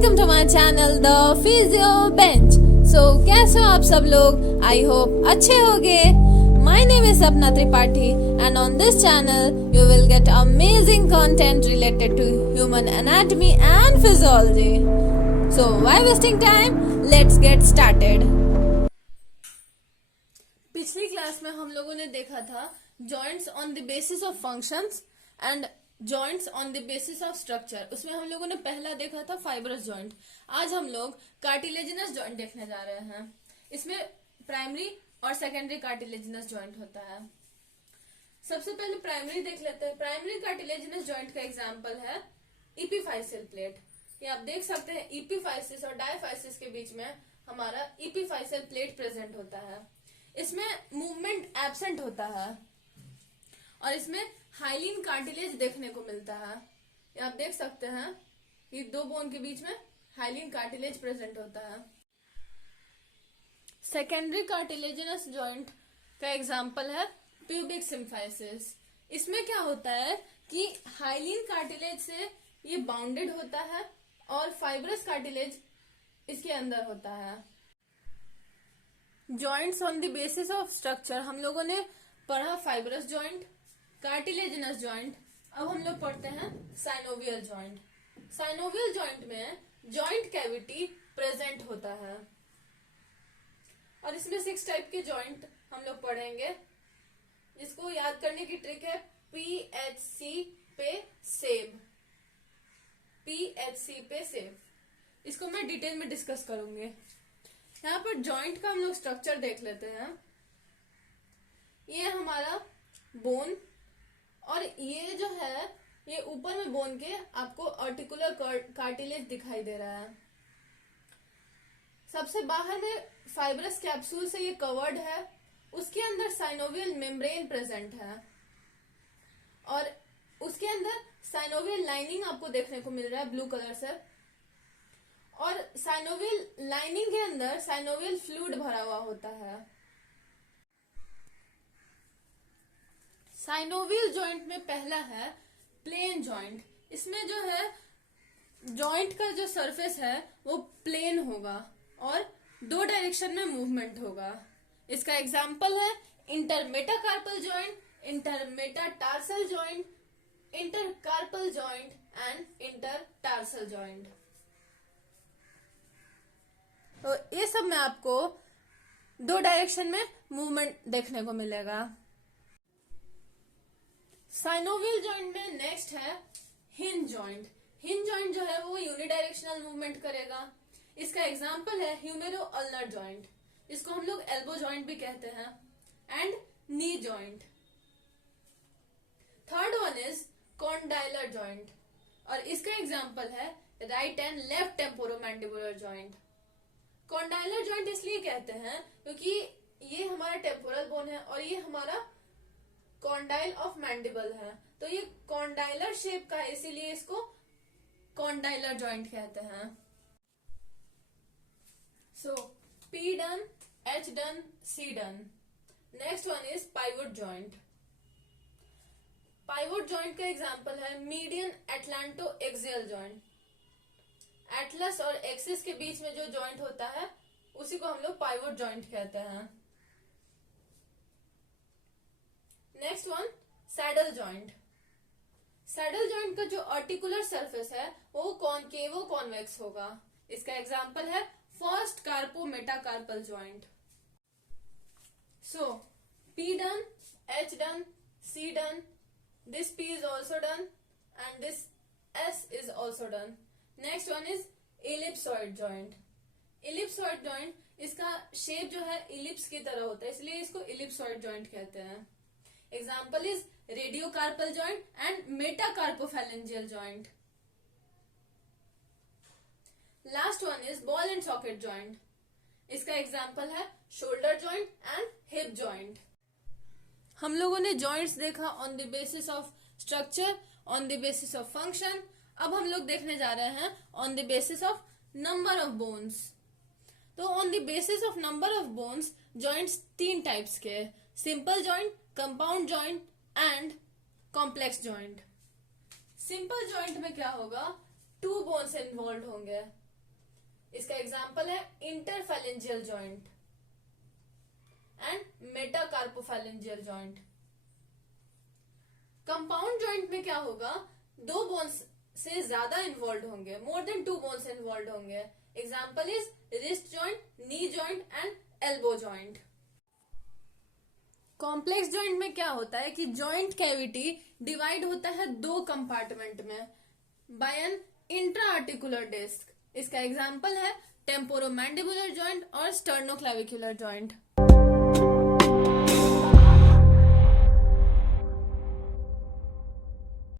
Welcome to my channel the physio bench. So कैसे हो आप सब लोग? आई होप अच्छे होगे। My name is Sapna Tripathi and on this channel you will get amazing content related to human anatomy and physiology. So why wasting time, let's get started. पिछली class में हम लोगों ने देखा था joints on the basis of functions and joints on the basis of structure. उसमें हम लोगों ने पहला देखा था फाइब्रस जॉइंट। आज हम लोग कार्टिलेजिनस जॉइंट देखने जा रहे हैं। इसमें प्राइमरी और सेकेंडरी कार्टिलेजिनस जॉइंट होता है। सबसे पहले प्राइमरी देख लेते हैं। प्राइमरी कार्टिलेजिनस जॉइंट का एग्जांपल है इपीफाइसियल प्लेट। ये आप देख सकते हैं इपीफाइसिस और डायफाइसिस के बीच में हमारा इपीफाइसियल प्लेट प्रेजेंट होता है। इसमें मूवमेंट एब्सेंट होता है और इसमें हाइलिन कार्टिलेज देखने को मिलता है। ये आप देख सकते हैं ये दो बोन के बीच में हाइलिन कार्टिलेज प्रेजेंट होता है। सेकेंडरी कार्टिलेजिनस जॉइंट का एग्जांपल है प्यूबिक सिम्फाइसिस। इसमें क्या होता है कि हाइलिन कार्टिलेज से ये बाउंडेड होता है और फाइब्रस कार्टिलेज इसके अंदर होता है। Joints on the basis of structure हम लोगों ने पढ़ा फाइब्रस जॉइंट, कार्टिलेजिनस जॉइंट। अब हम लोग पढ़ते हैं साइनोवियल जॉइंट। साइनोवियल जॉइंट में जॉइंट कैविटी प्रेजेंट होता है और इसमें 6 टाइप के जॉइंट हम लोग पढ़ेंगे, जिसको याद करने की ट्रिक है PHC पे सेव। PHC पे सेव, इसको मैं डिटेल में डिस्कस करूंगी। यहाँ पर जॉइंट का हम लोग स्ट्रक्चर देख लेते हैं। ये हमारा बोन और ये जो है ये ऊपर में बोन के आपको आर्टिकुलर कार्टिलेज दिखाई दे रहा है। सबसे बाहर में फाइब्रस कैप्सूल से ये कवर्ड है, उसके अंदर साइनोवियल मेम्ब्रेन प्रेजेंट है और उसके अंदर साइनोवियल लाइनिंग आपको देखने को मिल रहा है ब्लू कलर से। और साइनोवियल लाइनिंग के अंदर साइनोवियल फ्लूइड भरा हुआ होता है। साइनोवियल जॉइंट में पहला है प्लेन जॉइंट। इसमें जो है जॉइंट का जो सरफेस है वो प्लेन होगा और 2 डायरेक्शन में मूवमेंट होगा। इसका एग्जांपल है intermetacarpal joint, intermetatarsal joint, intercarpal joint and intertarsal joint. तो ये सब में आपको 2 डायरेक्शन में मूवमेंट देखने को मिलेगा। साइनोवियल जॉइंट में नेक्स्ट है हिंज जॉइंट। हिंज जॉइंट जो है वो यूनिडायरेक्शनल मूवमेंट करेगा। इसका एग्जांपल है ह्यूमेरो अल्नर जॉइंट, इसको हम लोग एल्बो जॉइंट भी कहते हैं, and knee joint. Third one is condylar joint और इसका एग्जांपल है right and left temporomandibular joint. Condylar joint इसलिए कहते हैं क्योंकि ये हमारा टेम्पोरल बोन है और ये हमारा कॉन्डाइल ऑफ मैंडिबल है, तो ये कॉन्डाइलर शेप का है, इसीलिए इसको कॉन्डाइलर जॉइंट कहते हैं। सो P done, H done, C done. Next one is pivot joint. Pivot joint का एग्जांपल है median atlanto axial joint. Atlas और एक्सिस के बीच में जो जॉइंट होता है उसी को हम लोग पाइवोट जॉइंट कहते हैं। Next one saddle joint. Saddle joint का जो आर्टिकुलर सरफेस है वो कॉनकेवो कॉन्वेक्स होगा। इसका एग्जांपल है first carpometacarpal joint. So P done, H done, C done, this P is also done and this S is also done. Next one is ellipsoid joint. Ellipsoid joint, इसका shape जो है ellipse की तरह होता है, इसलिए इसको ellipsoid joint कहते हैं। Example is radiocarpal joint and metacarpophalangeal joint. Last one is ball and socket joint. इसका एग्जाम्पल है shoulder joint and hip joint. हम लोगों ने जॉइंट्स देखा on the basis of structure, on the basis of function. अब हम लोग देखने जा रहे हैं on the basis of number of bones. तो on the basis of number of bones joints 3 types के, simple joint, compound joint and complex joint. Simple joint में क्या होगा, 2 बोन्स इन्वॉल्व होंगे इसका एग्जाम्पल है interphalangeal joint and metacarpophalangeal joint. Compound joint में क्या होगा, 2 बोन्स से ज्यादा इन्वॉल्व होंगे, मोर देन 2 बोन्स इन्वॉल्व होंगे। Example is wrist joint, knee joint and elbow joint. Complex joint में क्या होता है कि जॉइंट कैविटी डिवाइड होता है 2 कंपार्टमेंट में by an intra articular disc. इसका एग्जाम्पल है टेम्पोरोमैंडिबुलर जॉइंट और स्टर्नोक्लेविकुलर जॉइंट।